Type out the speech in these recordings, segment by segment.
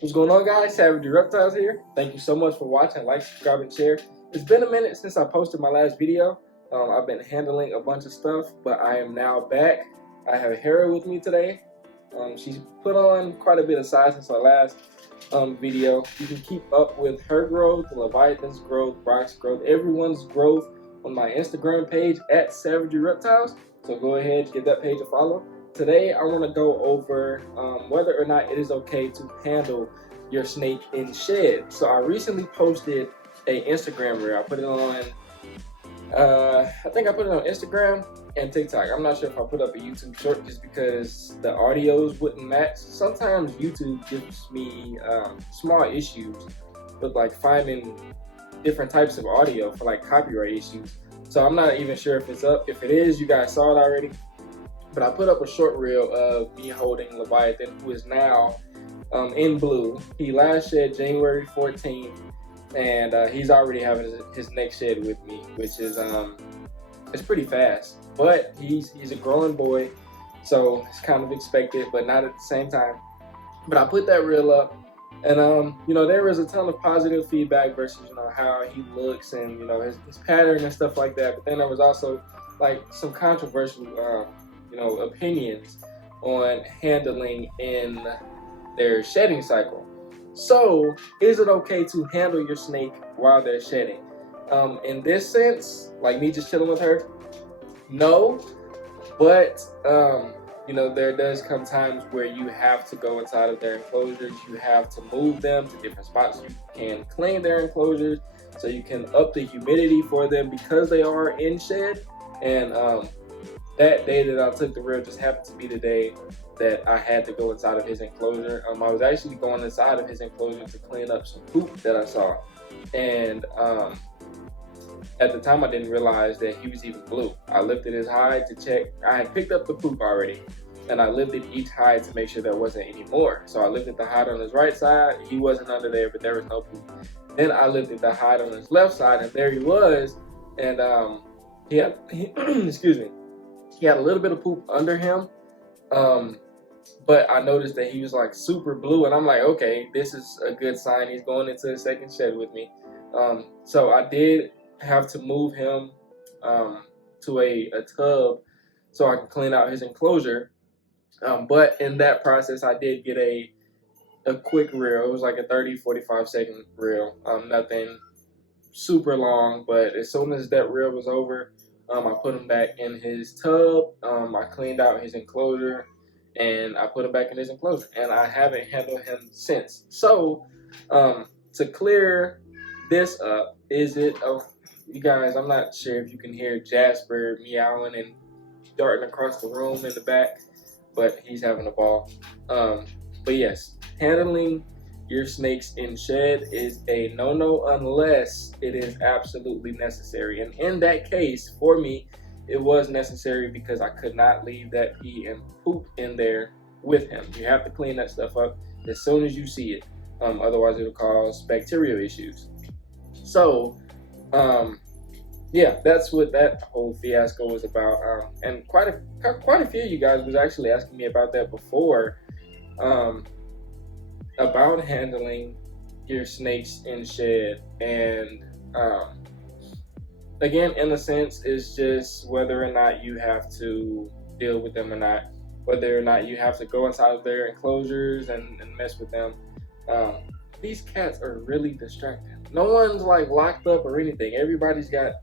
What's going on, guys? SavageryReptiles here. Thank you so much for watching. Like, subscribe, and share. It's been a minute since I posted my last video. I've been handling a bunch of stuff, but I am now back. I have Hera with me today. She's put on quite a bit of size since our last video. You can keep up with her growth, Leviathan's growth, Brock's growth, everyone's growth on my Instagram page at SavageryReptiles. So go ahead, give that page a follow. Today, I want to go over whether or not it is okay to handle your snake in shed. So I recently posted a Instagram reel. I put it on, I think I put it on Instagram and TikTok. I'm not sure if I put up a YouTube short just because the audios wouldn't match. Sometimes YouTube gives me small issues with like finding different types of audio for like copyright issues. So I'm not even sure if it's up. If it is, you guys saw it already. But I put up a short reel of me holding Leviathan, who is now in blue. He last shed January 14th, and he's already having his next shed with me, which is it's pretty fast. But he's a growing boy, so it's kind of expected, but not at the same time. But I put that reel up, and there was a ton of positive feedback versus how he looks and his pattern and stuff like that. But then there was also like some controversial opinions on handling in their shedding cycle. So, is it okay to handle your snake while they're shedding? In this sense, like me just chilling with her, no. But there does come times where you have to go inside of their enclosures. You have to move them to different spots. You can clean their enclosures so you can up the humidity for them because they are in shed. And that day that I took the reel just happened to be the day that I had to go inside of his enclosure. I was actually going inside of his enclosure to clean up some poop that I saw. And at the time I didn't realize that he was even blue. I lifted his hide to check. I had picked up the poop already, and I lifted each hide to make sure there wasn't any more. So I lifted the hide on his right side. He wasn't under there, but there was no poop. Then I lifted the hide on his left side, and there he was. And excuse me. He had a little bit of poop under him, but I noticed that he was like super blue, and I'm like, okay, this is a good sign. He's going into the second shed with me. So I did have to move him to a tub so I can clean out his enclosure. But in that process, I did get a quick reel. It was like a 30-45 second reel. Nothing super long, but as soon as that reel was over, I put him back in his tub. I cleaned out his enclosure, and I put him back in his enclosure. And I haven't handled him since. So, to clear this up, you guys, I'm not sure if you can hear Jasper meowing and darting across the room in the back, but he's having a ball. But yes, handling your snakes in shed is a no-no unless it is absolutely necessary. And in that case, for me, it was necessary because I could not leave that pee and poop in there with him. You have to clean that stuff up as soon as you see it. Otherwise, it'll cause bacterial issues. So, yeah, that's what that whole fiasco was about. And quite a few of you guys was actually asking me about that before. About handling your snakes in shed, and again, in a sense, it's just whether or not you have to deal with them or not, whether or not you have to go inside of their enclosures and mess with them. These cats are really distracting. No one's like locked up or anything. Everybody's got,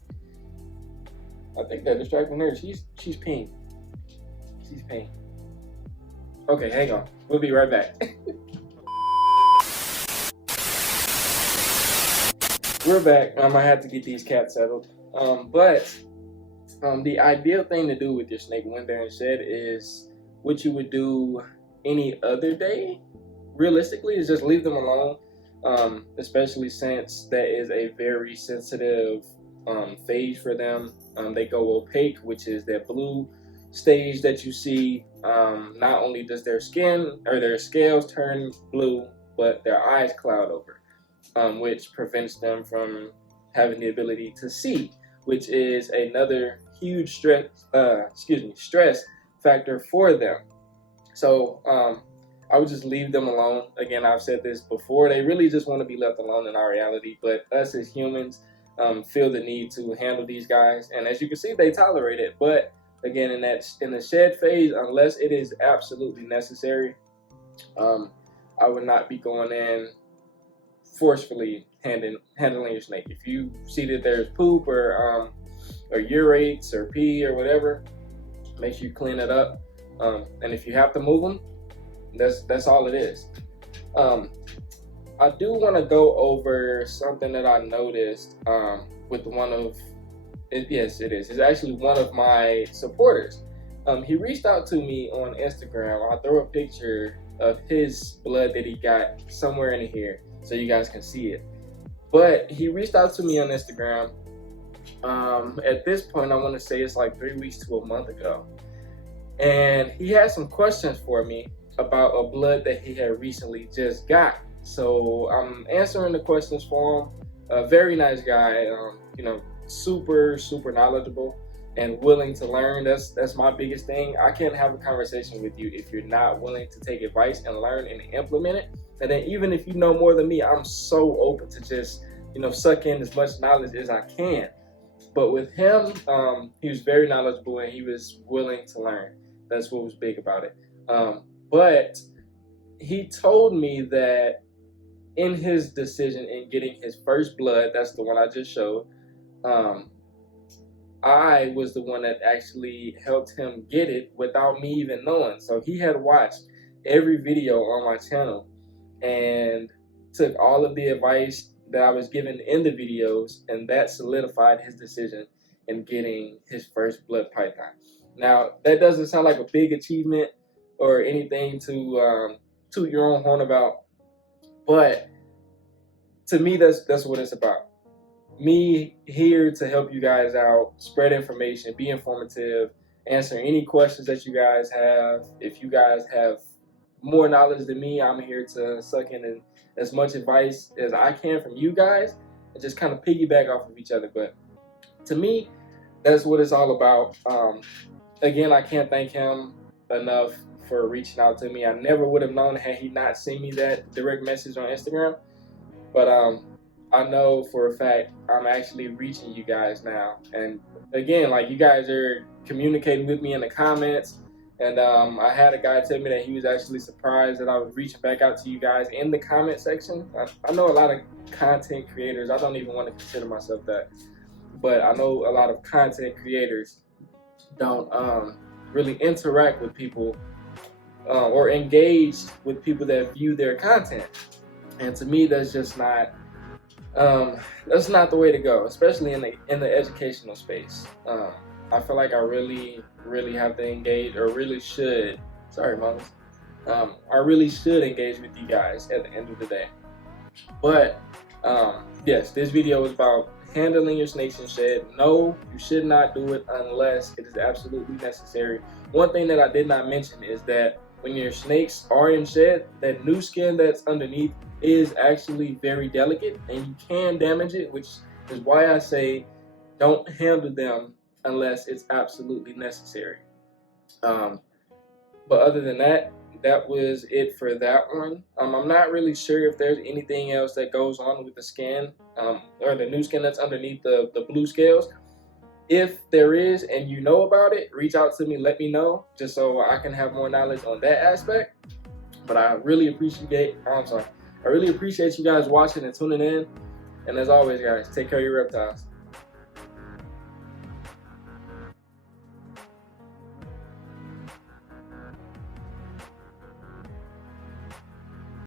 I think they're distracting her. She's peeing. She's peeing. Okay, hang on. We'll be right back. We're back. I had to get these cats settled. But the ideal thing to do with your snake when they're in shed is what you would do any other day. Realistically, is just leave them alone. Especially since that is a very sensitive phase for them. They go opaque, which is that blue stage that you see. Not only does their skin or their scales turn blue, but their eyes cloud over. Which prevents them from having the ability to see, which is another huge stress factor for them. So I would just leave them alone. Again, I've said this before, they really just want to be left alone in our reality, but us as humans feel the need to handle these guys, and as you can see, they tolerate it. But again, in the shed phase, unless it is absolutely necessary, I would not be going in forcefully handling your snake. If you see that there's poop or urates or pee or whatever, make sure you clean it up. And if you have to move them, that's all it is. I do want to go over something that I noticed with one of yes, it is. It's actually one of my supporters. He reached out to me on Instagram. I'll throw a picture of his blood that he got somewhere in here so you guys can see it. But he reached out to me on Instagram. At this point, I want to say it's like 3 weeks to a month ago. And he had some questions for me about a blood that he had recently just got. So I'm answering the questions for him. A very nice guy, you know, super knowledgeable and willing to learn. That's my biggest thing. I can't have a conversation with you if you're not willing to take advice and learn and implement it. And then even if you know more than me, I'm so open to just, you know, suck in as much knowledge as I can. But with him, he was very knowledgeable and he was willing to learn. That's what was big about it. But he told me that in his decision in getting his first blood, that's the one I just showed, I was the one that actually helped him get it without me even knowing. So he had watched every video on my channel and took all of the advice that I was given in the videos, and that solidified his decision in getting his first blood python. Now, that doesn't sound like a big achievement or anything to toot your own horn about, but to me, that's what it's about. Me here to help you guys out, spread information, be informative, answer any questions that you guys have. If you guys have more knowledge than me, I'm here to suck in as much advice as I can from you guys and just kind of piggyback off of each other. But to me, that's what it's all about. Again, I can't thank him enough for reaching out to me. I never would have known had he not sent me that direct message on Instagram. But I know for a fact I'm actually reaching you guys now. And again, like, you guys are communicating with me in the comments. And I had a guy tell me that he was actually surprised that I was reaching back out to you guys in the comment section. I know a lot of content creators, I don't even want to consider myself that, but I know a lot of content creators don't really interact with people or engage with people that view their content. And to me, that's just not that's not the way to go, especially in the educational space. I feel like I really have to engage, or really should. Sorry, mamas. I really should engage with you guys at the end of the day. But yes, this video is about handling your snakes in shed. No, you should not do it unless it is absolutely necessary. One thing that I did not mention is that when your snakes are in shed, that new skin that's underneath is actually very delicate and you can damage it, which is why I say don't handle them unless it's absolutely necessary. But other than that, that was it for that one. I'm not really sure if there's anything else that goes on with the skin or the new skin that's underneath the blue scales. If there is and you know about it, reach out to me, let me know, just so I can have more knowledge on that aspect. But I really appreciate you guys watching and tuning in. And as always, guys, take care of your reptiles.